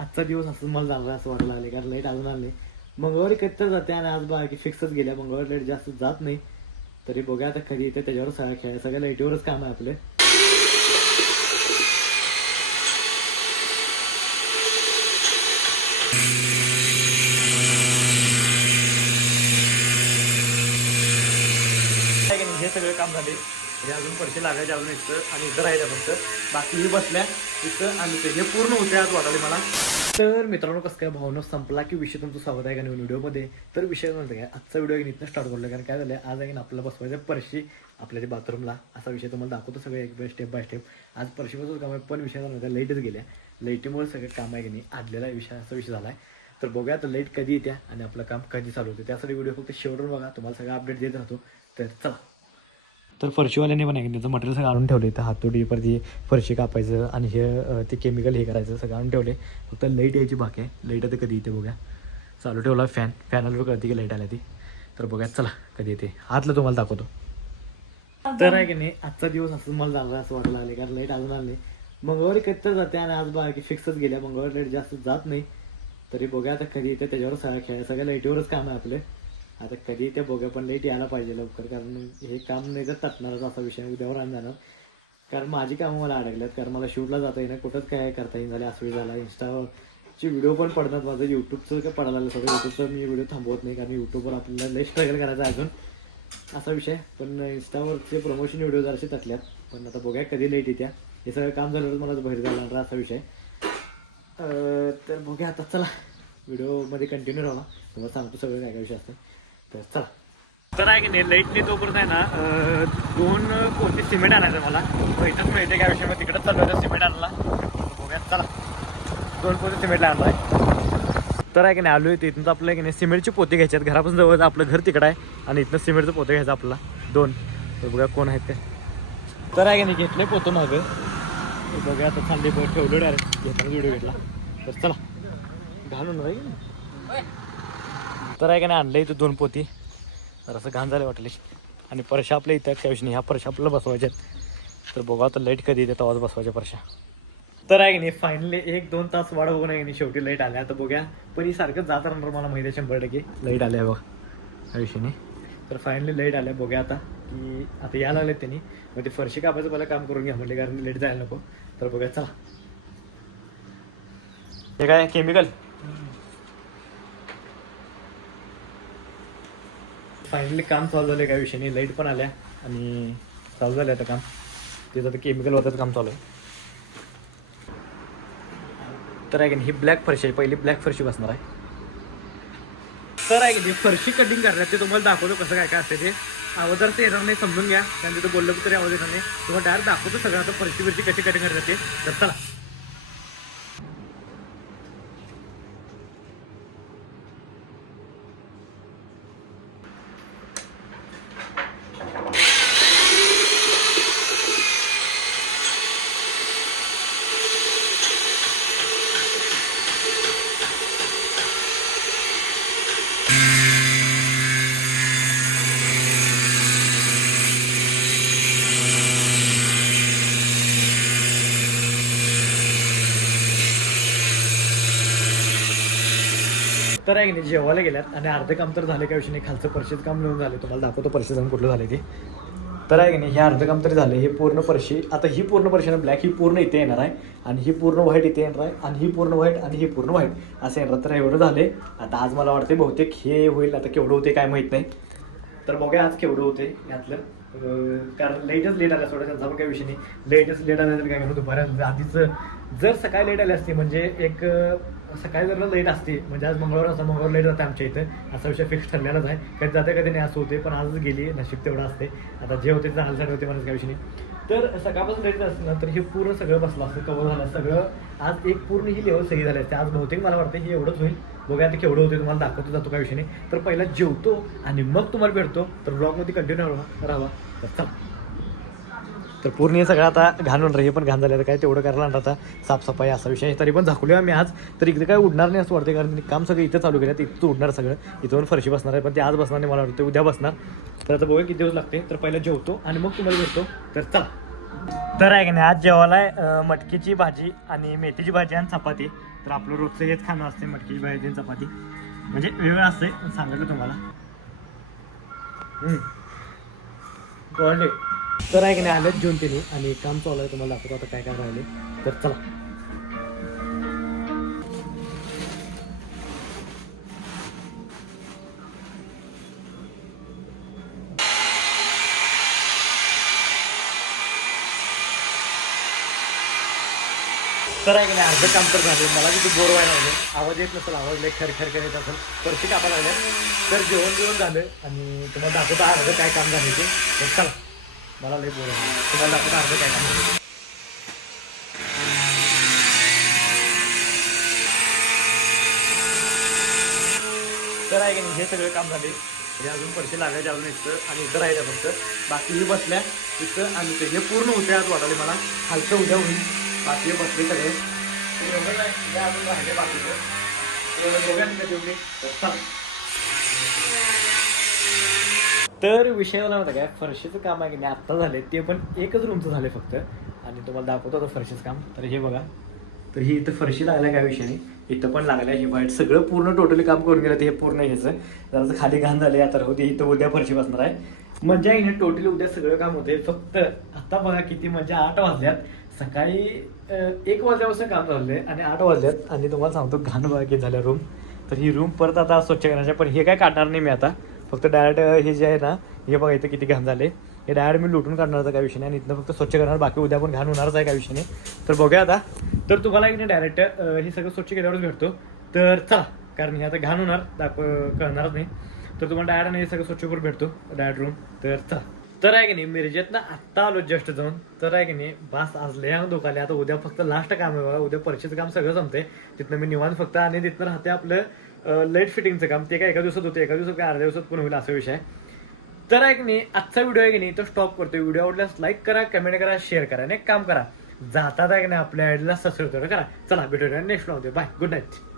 आजचा दिवस असं मला जाणार असं वाटायला लागले, कारण लाईट अजून आली नाही. मंगळवारी कधी तर जाते आणि आज बघा की फिक्सच गेल्या. मंगळवारी लाईट जास्त जात नाही, तरी बघूया आता कधी येते त्याच्यावर सगळं खेळ. सगळ्या लाईटीवरच काम आहे आपलं. हे सगळं काम झाले. हे अजून पडसे लागायचे अजून इथं आणि इथं राहिलं फक्त. बाकी बसल्या इथं आणि हे पूर्ण होते आज वाटाले मला. तर मित्रांनो, कसं काय भावना संपला की विषय तुमचं स्वागत आहे का नवीन व्हिडिओमध्ये. तर विषय म्हणतो काय, आजचा व्हिडिओ इथनं स्टार्ट करलो, कारण काय झालं आज आहे आपल्याला बसवायचं परशी आपल्या ते बाथरूमला. असा विषय तुम्हाला दाखवतो सगळं एक स्टेप बाय स्टेप. आज परशीपासून काम आहे, पण विषय झाला लाईटच गेल्या. लाईटीमुळे सगळं काम आहे की नाही आडलेला विषय असा विषय झाला आहे. तर बघूया आता लाईट कधी येत्या आणि आपलं काम कधी चालू होतं. त्यासाठी व्हिडिओ फक्त शेवटून बघा, तुम्हाला सगळं अपडेट देत राहतो. तर चला. तर फरशीवाल्याने पण आहे की त्याचं मटेरियल सगळं आणून ठेवले. तर हातोडी परत फरशी कापायचं आणि हे ते केमिकल हे करायचं सगळं आणून ठेवले. फक्त लाईट यायची बाकी आहे. लाईट आता कधी येते बघूया. चालू ठेवला फॅनला कळते की लाईट आल्या ती. तर बघूया चला कधी येते. आतलं तुम्हाला दाखवतो. तर आहे की नाही आजचा दिवस असं मला जाणार असं वाटायला लागले, कारण लाईट अजून आली नाही. मंगळवारी कधी तर जाते आणि आज बघा की फिक्सच गेल्या. मंगळवारी लाईट जास्त जात नाही, तरी बघूया आता कधी येते त्याच्यावर सगळं खेळ. सगळ्या लाईटीवरच काम आहे आपलं. आता कधी ते बघूया, पण लाईट यायला पाहिजे लवकर, कारण हे काम नाही तर तटणारच असा विषय. उद्यावर आम्ही जाणार, कारण माझी कामं मला अडकल्यात. कारण मला शूटला जाता येईना, कुठंच काय करता येईन झाले. असं झाला. इंस्टावरची व्हिडिओ पण पडणार. माझं यूट्यूबचं काय पडायला लागलं सगळं. यूट्यूबचं मी व्हिडिओ थांबवत नाही, कारण यूट्यूबवर आपल्याला लई स्ट्रगल करायचा अजून असा विषय. पण इंस्टावरचे प्रमोशन व्हिडिओ जरासे तटल्यात. पण आता बघूया कधी लाईट येत्या. हे सगळं काम झाल्यावर मला बाहेर जाणार असा विषय. तर बघूया आता. चला व्हिडिओमध्ये कंटिन्यू राहा, तुम्हाला सांगतो सगळं काय काय विषय असतं. तर चला. तर आहे की नाही लाईटने तोपर्यंत आहे ना 2 पोती सिमेंट आणायचं मला. इथंच मिळते काय विषय, मग तिकडंच चालू आहे सिमेंट आणला. बघूया चला. 2 पोती सिमेंटला आणला आहे. तर आहे की नाही आलो आहे इथून आपलं की नाही सिमेंटची पोती घ्यायची आहेत. घरापासून जवळ आपलं घर तिकडं आहे आणि इथनं सिमेंटचं पोतं घ्यायचं आपला 2. तर बघा कोण आहेत ते. तर आहे की नाही घेतलं पोतं मागं. बघा आता चालले बघ ठेवलं डायरेक्ट घेताना व्हिडिओ घेतला. तर चला घालून राहील. तर आहे का नाही आणलं इथं 2 पोती. तर असं घाण झालं वाटले. आणि परशा आपल्या इथं काय विषय नाही, ह्या परशा आपल्याला बसवायच्यात. तर बघा आता लाईट कधी येते तेव्हाच बसवायच्या परशा. तर आहे की नाही फायनली 1-2 तास वाढ बघून आहे की नाही शेवटी लाईट आल्या. आता बघूया, पण ही सारखं जात राहणार मला माहिती आहे 100% लाईट आल्या बघा ह्या विषयी नाही. तर फायनली लाईट आल्या. बघूया आता की आता यायला लागलेत त्यांनी. मग ते फरशी कापायचं मला काम करून घ्या म्हटले, कारण लाईट जायला नको. तर बघूया चला. हे काय केमिकल. फायनली काम चालू झालं काय विषय नाही. लाईट पण आल्या आणि चालू झालं आता काम. तिथं आता केमिकल वरचं काम चालू आहे. तर आहे की ही ब्लॅक फरशी आहे. पहिली ब्लॅक फरशी बसणार आहे. तर आहे की फरशी कटिंग करण्यात ते तुम्हाला दाखवतो कसं काय काय असते ते. अगोदरचं येणार नाही समजून घ्या, कारण तिथं बोललं तरी आवाज येणार नाही. तुम्हाला डायरेक्ट दाखवतो सगळं आता फरशी कशी कटिंग करतात ते. तर चला. तर आहे की नाही जेवायला गेल्यात आणि अर्धं काम तर झाले काय विषय नाही. खालचं परशीचं काम लिहून झाले. तुम्हाला दाखवतो परशी जाऊन कुठलं झाले ते. तर आहे की नाही हे अर्धं काम तरी झालं. हे पूर्ण परशी आता ही पूर्ण परशी ना ब्लॅक ही पूर्ण इथे येणार आहे आणि ही पूर्ण व्हाईट इथे येणार आहे आणि ही पूर्ण व्हाईट आणि ही पूर्ण व्हाईट असं येणार. तर एवढं झाले. आता आज मला वाटते बहुतेक हे होईल. आता केवढं होते काय माहीत नाही. तर बघूया आज केवढं होते यातलं. कारण लाईटच लेट आल्या सोडा, त्यांचा पण काही विषय नाही. लाईटच लेट आल्या तर काय म्हणतो बऱ्याच आधीच जर सकाळी लाईट आली असती, म्हणजे एक सकाळी जर लाईट असते, म्हणजे आज मंगळवार असं मंगळवार लाईट जाते आमच्या इथं असा विषय फिक्स ठरलेलाच आहे. कधी जाते कधी नाही असं होते, पण आजच गेली नशीब तेवढं असते. आता जे होते ते हालचाल होते मला काही विषय नाही. तर सकाळपासून लाईट असतं ना तर हे पूर्ण सगळं बसलं असतं, कव्हर झालं सगळं. आज एक पूर्ण ही लेवल सही झाली असते. आज बहुतेक मला वाटतं हे एवढंच होईल. बघा आता केवढं होते तुम्हाला दाखवतो जातो काही विषय नाही. तर पहिला जेवतो आणि मग तुम्हाला भेटतो. तर ब्लॉगमध्ये कंटिन्यू राहावा. तर चला. तर पूर्ण हे सगळं आता घालून हे पण घाण झालं. तर काय तेवढं करायला आणलं आता साफसफाई असा विषय. तरी पण झाकलो आम्ही आज. तर इकडे काय उडणार नाही असं वाटतं, कारण काम सगळं इथं चालू केलं. इथं उडणार सगळं. इथून फरशी बसणार आहे, पण ते आज बसणार नाही मला वाटतं, उद्या बसणार. तर आता बघूया किती दिवस लागते. तर पहिला जेवतो आणि मग तुम्हाला भेटतो. तर चला. तर आहे की नाही आज जेवायला मटकीची भाजी आणि मेथीची भाजी आणि चपाती. तर आपलं रोजचं हेच खाणं असते, मटकीची भाजी चपाती, म्हणजे वेगळं असते सांगितलं तुम्हाला. कळले. तर आहे की नाही आलेच जेवण त्यांनी आणि काम चालू आहे, तुम्हाला दाखवतो आता काय काय राहिले. तर चला. तर आहे की नाही अर्धं काम तर झालं, मला तिथे बोर व्हायला लागले, आवाज येत नसेल, आवाज लई खर खर येत असेल, परशी कापायला लागले. तर जेवण झालं आणि तुम्हाला दाखवतो अर्धं काय काम झालं ते. तर चला, मला लई बोर आहे, तुम्हाला दाखवतो अर्धं काय काम झालं. तर आहे की नाही हे सगळं काम झाले, म्हणजे अजून पैसे लागायचे अजून इथं आणि इथं राहिलं फक्त. बाकी हे बसल्या इथं आणि ते हे पूर्ण होते आज वाटाले मला, खालचं उद्या होईल. बाकी हे बसले सगळे एवढं नाही, हे अजून राहिले बाकीचं बघा तिथे जेवढे. तर विषय झाला होता काय, फरशीचं काम आहे की नाही आत्ता झाले, ते पण एकच रूमचं झाले फक्त. आणि तुम्हाला दाखवतो आता फरशीचं काम. तर हे बघा, तर ही इथं फरशी लागल्या काय विषयाने, इथं पण लागल्या, हे वाईट सगळं पूर्ण टोटली काम करून गेलं. ते हे पूर्ण ह्याचं जरासं खाली घाण झाले, आता होते इथं उद्या फरशी बसणार आहे. म्हणजे आहे ना टोटली उद्या सगळं काम होते. फक्त आता बघा किती, म्हणजे 8 वाजल्यात, सकाळी 1 वाजल्यापासून काम झालंय आणि 8 वाजल्यात. आणि तुम्हाला सांगतो घाण बघा किती झाल्या रूम. तर ही रूम परत आता स्वच्छ करायची, पण हे काय काढणार नाही मी आता, फक्त डायरेक्ट हे जे आहे ना, हे बघा इथं किती घाण झाले, हे डायरेक्ट मी लुटून काढणार काय विषय नाही, आणि इथनं फक्त स्वच्छ करणार, बाकी उद्या पण घाण होणारच आहे काय विषय नाही. तर बघूया आता. तर तुम्हाला एक नाही डायरेक्ट हे सगळं स्वच्छ केल्यावरच भेटतो. तर चला, कारण हे आता घाण होणार कळणारच नाही. तर तुम्हाला डायरेक्ट हे सगळं स्वच्छ करून भेटतो डायरेक्ट रूम. तर चला. तर आहे की नाही मिरजेत ना आत्ता आलो जस्ट जाऊन. तर आहे की नाही बास आज लय दुखाले. आता उद्या फक्त लास्ट काम आहे बघा, उद्या परीक्षेचं काम सगळं संपते, तिथनं मी निवांत फक्त. आणि तिथनं राहते आपलं लाईट फिटिंगचं काम, ते काय एका दिवसात होतं, एका दिवसात काय अर्ध्या दिवसात पण होईल असा विषय. तर आहे की नाही आजचा व्हिडिओ आहे की नाही तो स्टॉप करतो. व्हिडिओ आवडल्यास लाईक करा, कमेंट करा, शेअर करा, आणि एक काम करा, जातात आहे की नाही आपल्या आयडीला सबस्क्राईब करा. चला भेटूया next video. Bye, good night.